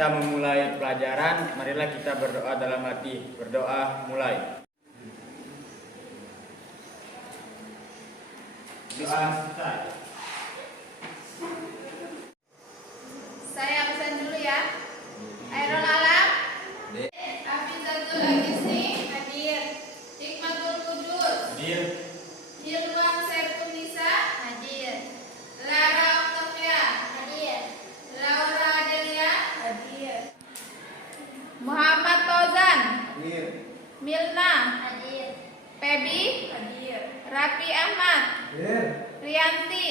kita memulai pelajaran, marilah kita berdoa dalam hati. Berdoa mulai. Doa selesai. Saya absen dulu ya. Airul Alam. Hafizatul Agisni hadir. Hikmatul Kudus Hadir. Hilwan Saifun Nisa hadir. Lara Octavia hadir. Laura Adelia hadir. Muhammad Fauzan Hadir. Milna Hadir. Pebi Hadir. Rafi Ahmad Hadir. Rianti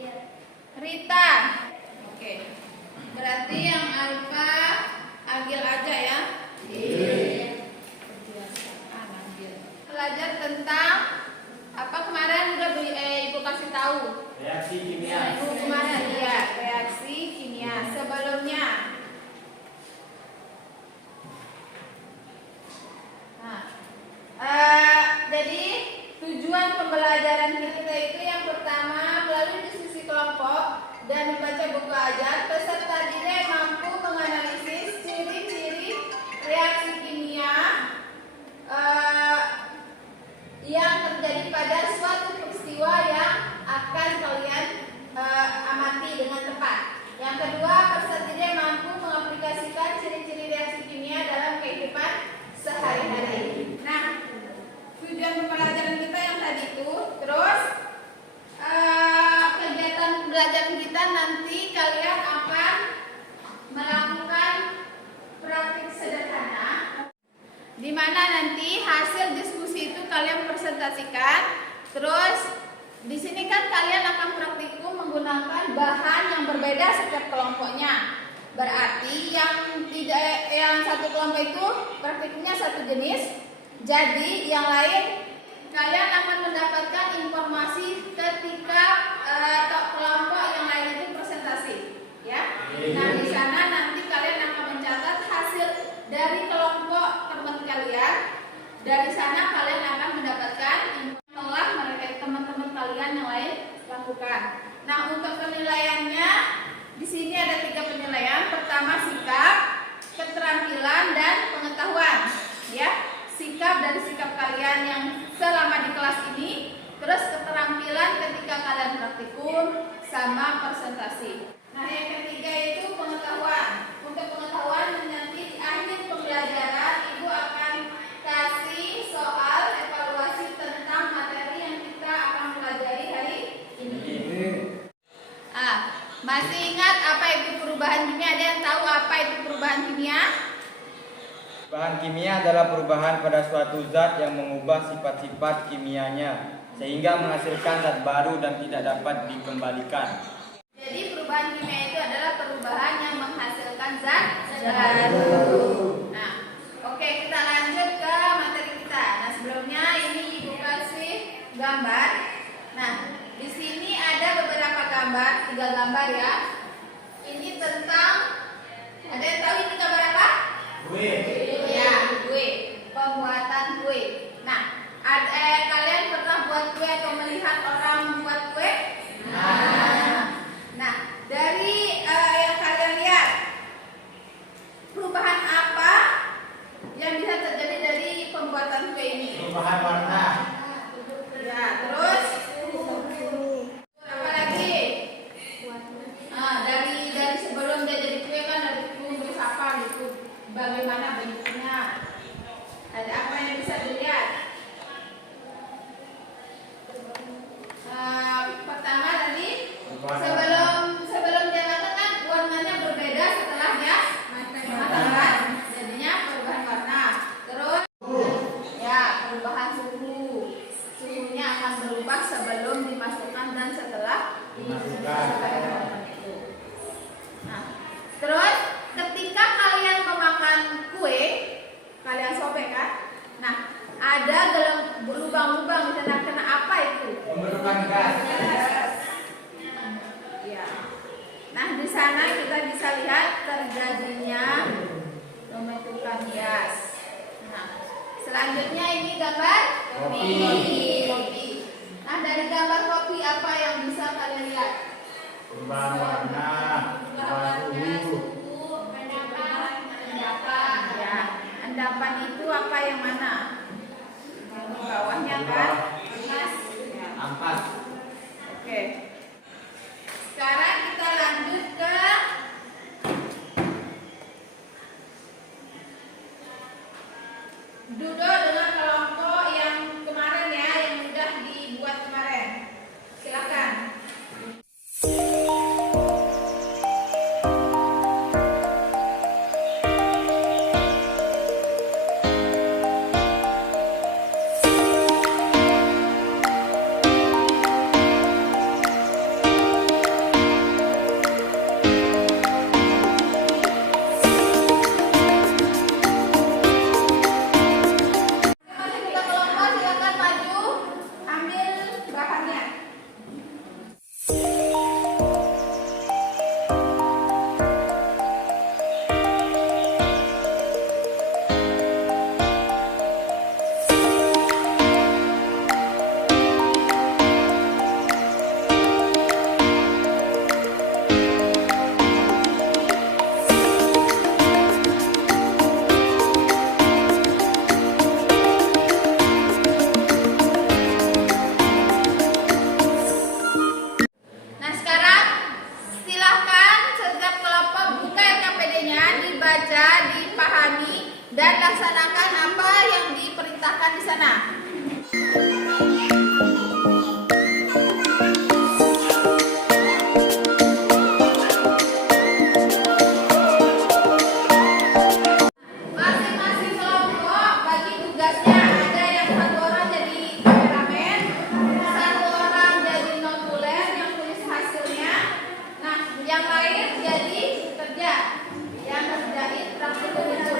Hadir. Rita. Oke. Berarti yang Alfa Agil aja ya. Belajar tentang apa kemarin udah Ibu kasih tahu. Reaksi kimia. Ibu kemarin ya, reaksi kimia. Sebelumnya. Nah, jadi tujuan pembelajaran kita itu yang pertama melalui diskusi kelompok dan membaca buku ajar, peserta didik mampu menganalisis ciri-ciri reaksi kimia yang terjadi pada suatu peristiwa yang akan kalian amati dengan tepat. Yang kedua, peserta didik mampu mengaplikasikan ciri-ciri reaksi kimia dalam kehidupan sehari-hari. Nah, tujuan pembelajaran kita yang tadi itu, terus kegiatan pembelajaran kita nanti kalian akan melakukan praktik sederhana, di mana nanti hasil diskusi itu kalian presentasikan. Terus di sini kan kalian akan praktikum menggunakan bahan yang berbeda setiap kelompoknya. Berarti yang satu kelompok itu praktikumnya satu jenis. Jadi yang lain kalian akan mendapatkan informasi ketika kelompok yang lain itu presentasi, ya. Nah, di sana nanti kalian akan mencatat hasil dari kelompok teman kalian. Dari sana kalian akan mendapatkan telah mereka teman-teman kalian yang lain lakukan. Nah, untuk penilaiannya di sini ada 3 penilaian. Pertama, sikap, keterampilan, dan pengetahuan, ya. Sikap dari sikap kalian yang selama di kelas ini, terus keterampilan ketika kalian praktikum, sama presentasi. Nah, yang ketiga itu pengetahuan. Untuk pengetahuan nanti di akhir pembelajaran Ibu akan kasih soal evaluasi tentang materi yang kita akan pelajari hari ini. Masih ingat apa itu perubahan kimia? Ada yang tahu apa itu perubahan kimia? Bahan kimia adalah perubahan pada suatu zat yang mengubah sifat-sifat kimianya sehingga menghasilkan zat baru dan tidak dapat dikembalikan. Jadi perubahan kimia itu adalah perubahan yang menghasilkan zat baru. Nah, oke, kita lanjut ke materi kita. Nah, sebelumnya ini Ibu kasih gambar. Nah, di sini ada beberapa gambar, 3 gambar ya. Ini tentang, ada yang tahu ini gambar apa? Kue. Ya, kue. Pembuatan kue. Nah, kalian pernah buat kue atau melihat orang buat kue? Nah, dari yang kalian lihat, perubahan apa yang bisa terjadi dari pembuatan kue ini? Perubahan warna. Ya, terus apa lagi? Dari sebelum dia jadi kue kan dari tulis apa gitu. Bagaimana bentuknya? Ada apa yang bisa dilihat? Pertama tadi sebelum dia matang kan warnanya berbeda setelah dia matang kan? Jadinya perubahan warna. Terus ya perubahan suhu. Suhunya akan berubah sebelum dimasukkan dan setelah dimasukkan. Nah, terus ketika kalian memakan kue, kalian sobek kan? Nah, ada lubang-lubang di sana, kena apa itu? Pembentukan gas. Ya. Nah, di sana kita bisa lihat terjadinya pembentukan gas. Nah, selanjutnya ini gambar kopi. Nah, dari gambar kopi apa yang bisa kalian lihat? Perubahan warna, Warna, suhu, Silakan, Mas. Ampas. Oke. Sekarang kita lanjut ke Dudo dengan kelompok yang kemarin ya, yang sudah dibuat kemarin. Silakan. Masing-masing kita kelompok, silakan maju, ambil bahannya. Nah sekarang silahkan setiap kelompok buka LKPD-nya, dibaca, dipahami, dan laksanakan apa yang diperintahkan di sana. Masing-masing kelompok bagi tugasnya, ada yang satu orang jadi kameramen, satu orang jadi notulen yang tulis hasilnya. Nah, yang lain jadi kerja, yang kerjain praktikum itu.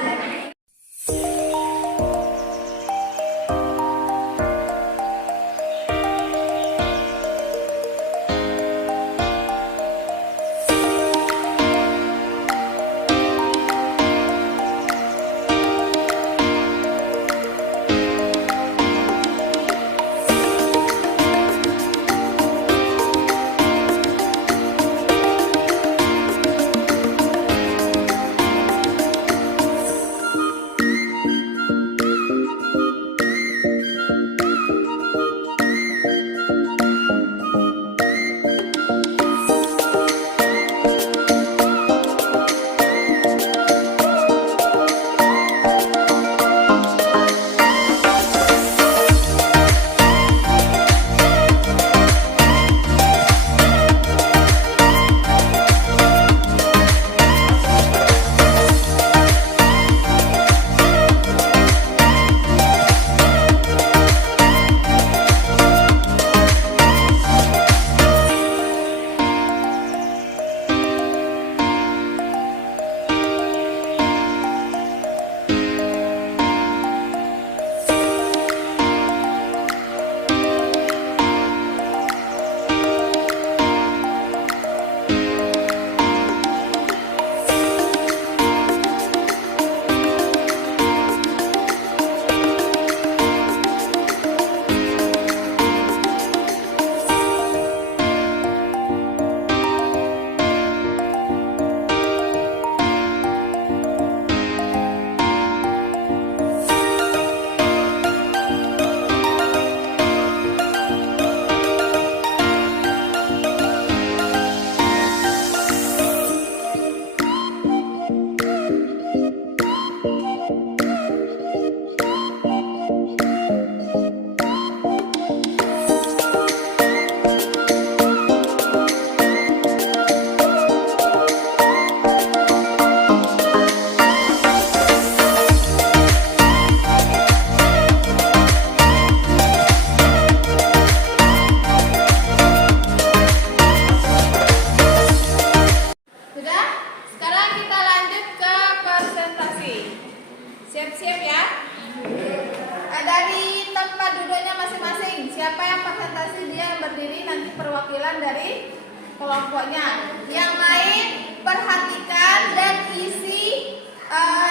perwakilan dari kelompoknya. Yang lain perhatikan dan isi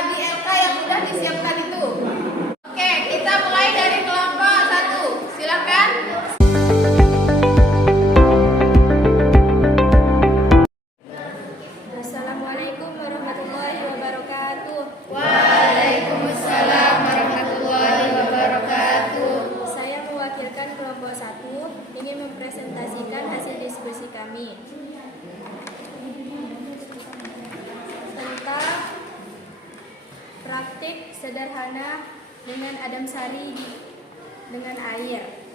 di LK yang sudah disiapkan itu. Oke, kita mulai dari kelompok 1. Silakan. Assalamualaikum warahmatullahi wabarakatuh. Waalaikumsalam warahmatullahi wabarakatuh. Saya mewakili sederhana dengan Adam Sari dengan air.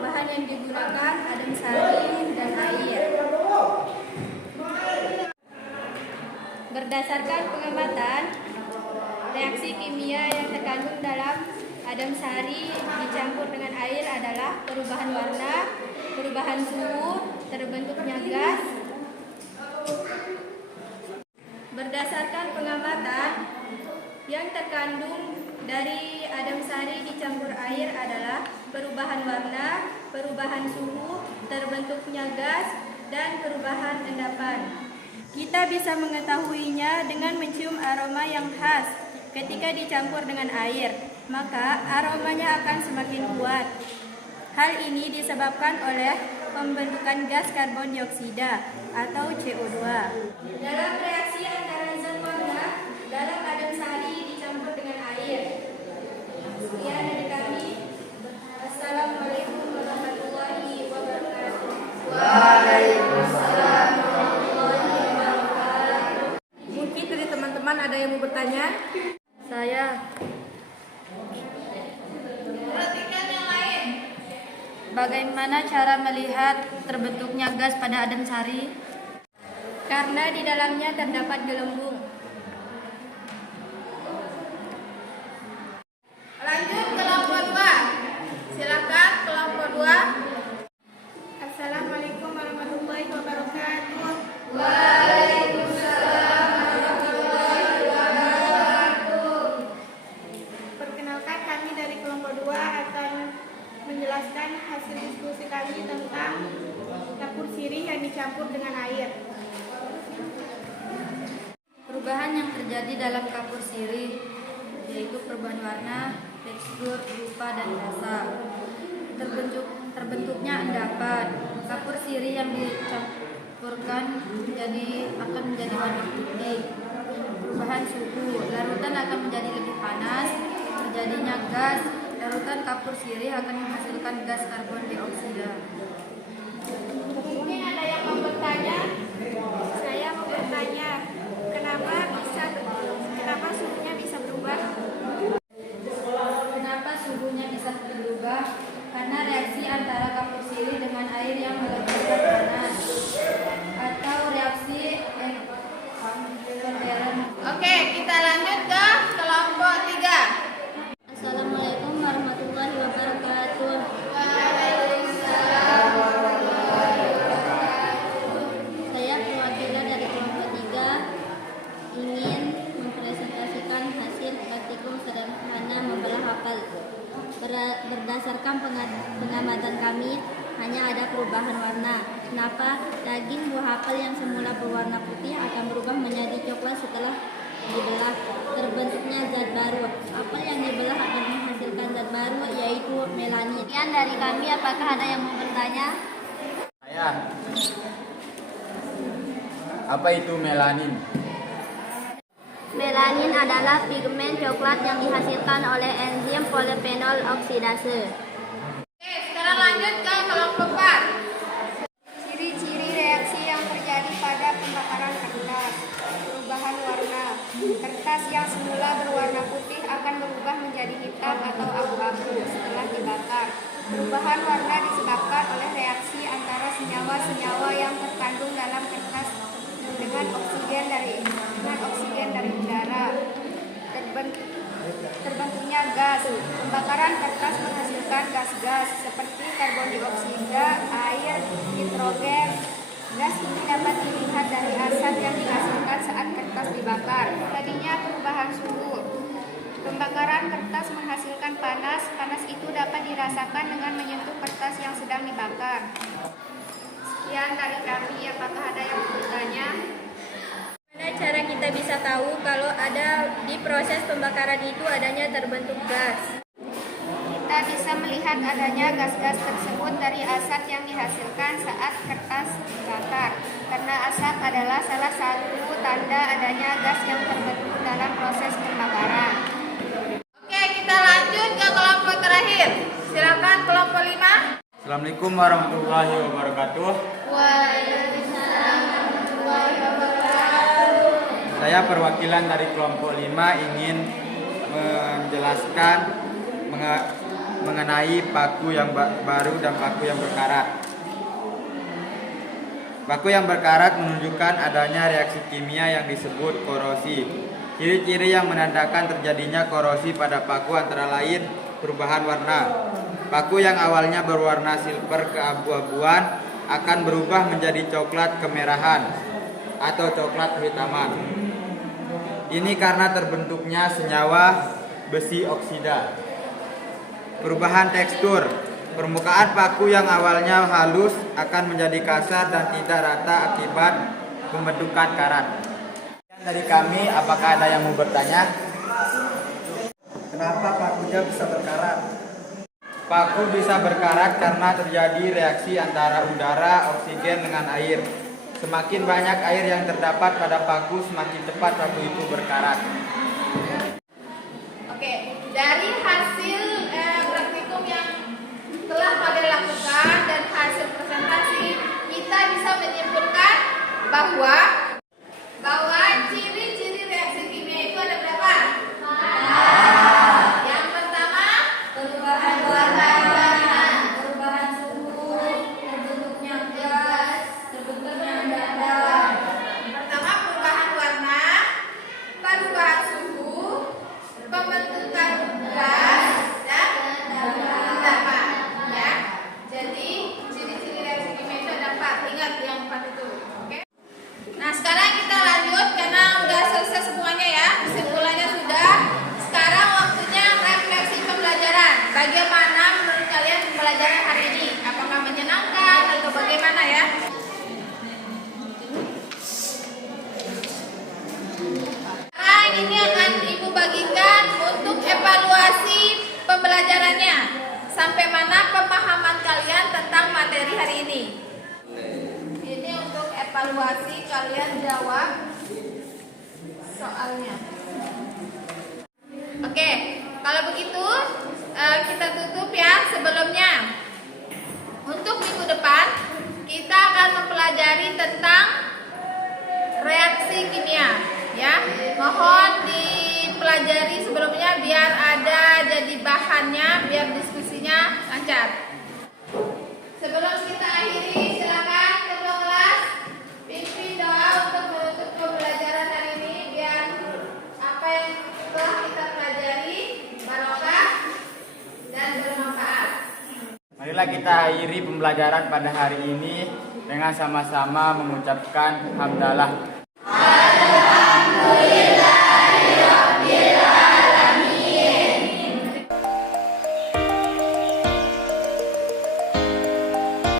Bahan yang digunakan Adam Sari dan air. Berdasarkan pengamatan, reaksi kimia yang terkandung dalam Adam Sari dicampur dengan air adalah perubahan warna, perubahan suhu, terbentuknya gas. Berdasarkan pengamatan, yang terkandung dari Adam Sari dicampur air adalah perubahan warna, perubahan suhu, terbentuknya gas, dan perubahan endapan. Kita bisa mengetahuinya dengan mencium aroma yang khas ketika dicampur dengan air, maka aromanya akan semakin kuat. Hal ini disebabkan oleh pembentukan gas karbon dioksida atau CO2. Dalam reaksi antara zat warna dalam Adam Sari dicampur dengan air. Sekian dari kami. Assalamualaikum warahmatullahi wabarakatuh. Waalaikumsalam. Mungkin dari teman-teman ada yang mau bertanya? Saya. Perhatikan yang lain. Bagaimana cara melihat terbentuknya gas pada Adam Sari? Karena di dalamnya terdapat gelembung. Lanjut kelompok 2. Silakan kelompok 2. Assalamualaikum warahmatullahi wabarakatuh. Perkenalkan, kami dari kelompok 2 akan menjelaskan hasil diskusi kami tentang kapur sirih yang dicampur dengan air. Perubahan yang terjadi dalam kapur sirih yaitu perubahan warna, tekstur, rupa, dan rasa. Terbentuknya endapan. Kapur sirih yang dicampurkan akan menjadi warna putih. Perubahan suhu, larutan akan menjadi lebih panas. Terjadinya gas, larutan kapur sirih akan menghasilkan gas karbon dioksida. Mungkin ada yang mau bertanya? Saya mau bertanya, kenapa suhunya bisa berubah? Kenapa suhunya bisa berubah? Karena reaksi antara kapur sirih dengan air yang menghasilkan panas, atau reaksi Verbeeren. Oke, kita lanjut ke kelompok 3. Assalamualaikum warahmatullahi wabarakatuh. Saya perwakilan dari kelompok 3 ingin mempresentasikan hasil praktikum sederhana membelah apel. Berdasarkan pengamatan kami, hanya ada perubahan warna. Kenapa? Daging buah apel yang semula berwarna putih akan berubah menjadi coklat setelah dibelah. Terbentuknya zat baru. Apel yang dibelah akan menghasilkan zat baru, yaitu melanin. Sekian dari kami. Apakah ada yang mau bertanya? Saya. Apa itu melanin? Melanin adalah pigmen coklat yang dihasilkan oleh enzim polifenol oksidase. Oke, sekarang lanjut ke kelompok 4. Ciri-ciri reaksi yang terjadi pada pembakaran kertas. Perubahan warna. Kertas yang semula berwarna putih akan berubah menjadi hitam atau abu-abu setelah dibakar. Perubahan warna disebabkan oleh reaksi antara senyawa-senyawa yang terkandung dalam kertas dengan oksigen dari udara. Terbentuknya gas. Pembakaran kertas menghasilkan gas-gas seperti karbon dioksida, air, nitrogen. Gas ini dapat dilihat dari asap yang dihasilkan saat kertas dibakar. Tadinya perubahan suhu. Pembakaran kertas menghasilkan panas. Panas itu dapat dirasakan dengan menyentuh kertas yang sedang dibakar. Sekian dari kami. Apakah ada yang bertanya? Bagaimana cara kita bisa tahu kalau ada di proses pembakaran itu adanya terbentuk gas? Kita bisa melihat adanya gas-gas tersebut dari asap yang dihasilkan saat kertas dibakar. Karena asap adalah salah satu tanda adanya gas yang terbentuk dalam proses pembakaran. Oke, kita lanjut ke kelompok terakhir. Silakan kelompok 5. Assalamualaikum warahmatullahi wabarakatuh. Waalaikumsalam warahmatullahi wabarakatuh. Saya perwakilan dari kelompok 5 ingin menjelaskan mengenai paku yang baru dan paku yang berkarat. Paku yang berkarat menunjukkan adanya reaksi kimia yang disebut korosi. Ciri-ciri yang menandakan terjadinya korosi pada paku antara lain perubahan warna. Paku yang awalnya berwarna silver keabu-abuan akan berubah menjadi coklat kemerahan atau coklat kehitaman. Ini karena terbentuknya senyawa besi oksida. Perubahan tekstur. Permukaan paku yang awalnya halus akan menjadi kasar dan tidak rata akibat pembentukan karat. Dari kami, apakah ada yang mau bertanya? Kenapa pakunya bisa berkarat? Paku bisa berkarat karena terjadi reaksi antara udara, oksigen dengan air. Semakin banyak air yang terdapat pada paku, semakin cepat paku itu berkarat. Oke, dari hasil praktikum yang telah kalian lakukan dan hasil presentasi, kita bisa menyimpulkan bahwa ciri-ciri reaksi kimia itu ada berapa? Yang pertama, perubahan warna, perubahan suhu, terbentuknya gas, terbentuknya datar. Pertama, perubahan warna, perubahan suhu, pembentukan gas, dan endapan. Ya, jadi ciri-ciri reaksi kimia itu ada 4. Ingat yang 4 itu. Oke. Nah, sekarang kita lanjut karena udah selesai semuanya ya. Kesimpulannya sudah. Sekarang waktunya refleksi pembelajaran. Bagaimana menurut kalian pembelajaran hari ini? Apakah menyenangkan atau bagaimana ya? Sekarang ini akan Ibu bagikan untuk evaluasi pembelajarannya. Sampai mana pemahaman kalian tentang materi hari ini? Ini untuk evaluasi, kalian jawab soalnya. Oke, kalau begitu kita tutup ya. Sebelumnya, untuk minggu depan kita akan mempelajari tentang reaksi kimia. Ya, mohon dipelajari sebelumnya biar ada jadi bahannya, biar diskusinya lancar. Sebelum kita akhiri, silakan ketua kelas pimpin doa untuk menutup pembelajaran hari ini biar apa yang telah kita pelajari barokah dan bermanfaat. Marilah kita akhiri pembelajaran pada hari ini dengan sama-sama mengucapkan hamdalah